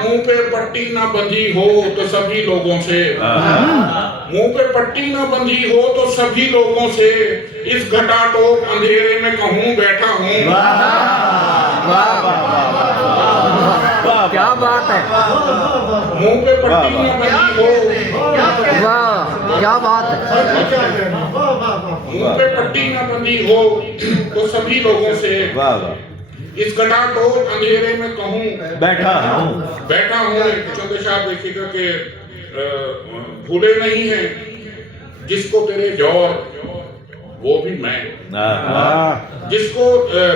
मुंह पे पट्टी ना बंधी हो तो सभी लोगों से, मुंह पे पट्टी ना बंधी हो तो सभी लोगों से, इस घटाटोप अंधेरे में कहूँ बैठा हूँ। क्या बात है, मुंह पे पट्टी ना बंधी हो, वाह क्या बात है, मुंह पे पट्टी ना बंधी हो तो सभी लोगों से, इस घटाटोप अंधेरे में कहूँ बैठा हूँ। बैठा हूँ। चौधरी साहब देखिएगा कि भूले नहीं है जिसको तेरे जौर वो भी मैं, जिसको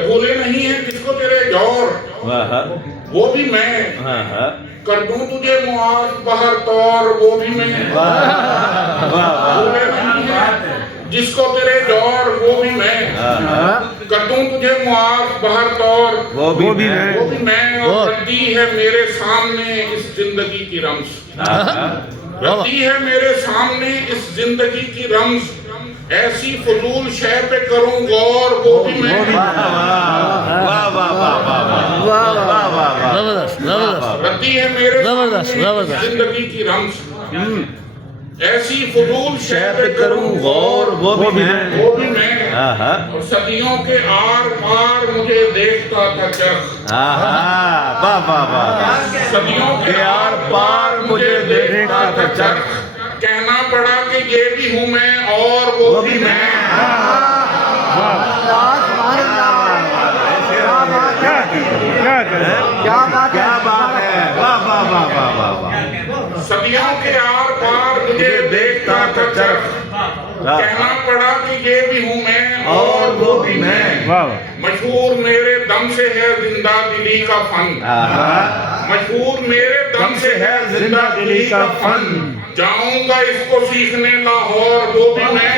भूले नहीं है जिसको तेरे जौर वो भी मैं, कर दूं तुझे मुआज बहर तौर वो भी मैं, भूले नहीं है जिसको तेरे जौर वो भी मैं, कर दूं तुझे मुआज बहर तौर वो भी मैं। और रद्दी है मेरे सामने इस जिंदगी की रम्स, रद्दी है मेरे सामने इस जिंदगी की रम्स, ऐसी फजूल शय पे करूं गौर वो भी मैं, जबरदस्त जबरदस्त रद्दी है मेरे जबरदस्त, सामने जबरदस्त। इस जिंदगी की रम्स, ऐसी फजूल शय पे करूं गौर वो भी मैं। वो भी मैं, और सदियों के आर पार मुझे देखता था चख, सदियों के आर पार मुझे देखता था चख, कहना पड़ा कि ये भी हूँ मैं और वो भी मैं, क्या बात है, सदियों के आर पार मुझे देखता था चख, कहना पड़ा कि ये भी हूँ मैं और वो भी मैं, मशहूर मेरे दम से है जिंदा दिली का फन, मशहूर मेरे दम से है जिंदा दिली का फन, जाऊंगा इसको सीखने लाहौर वो भी मैं,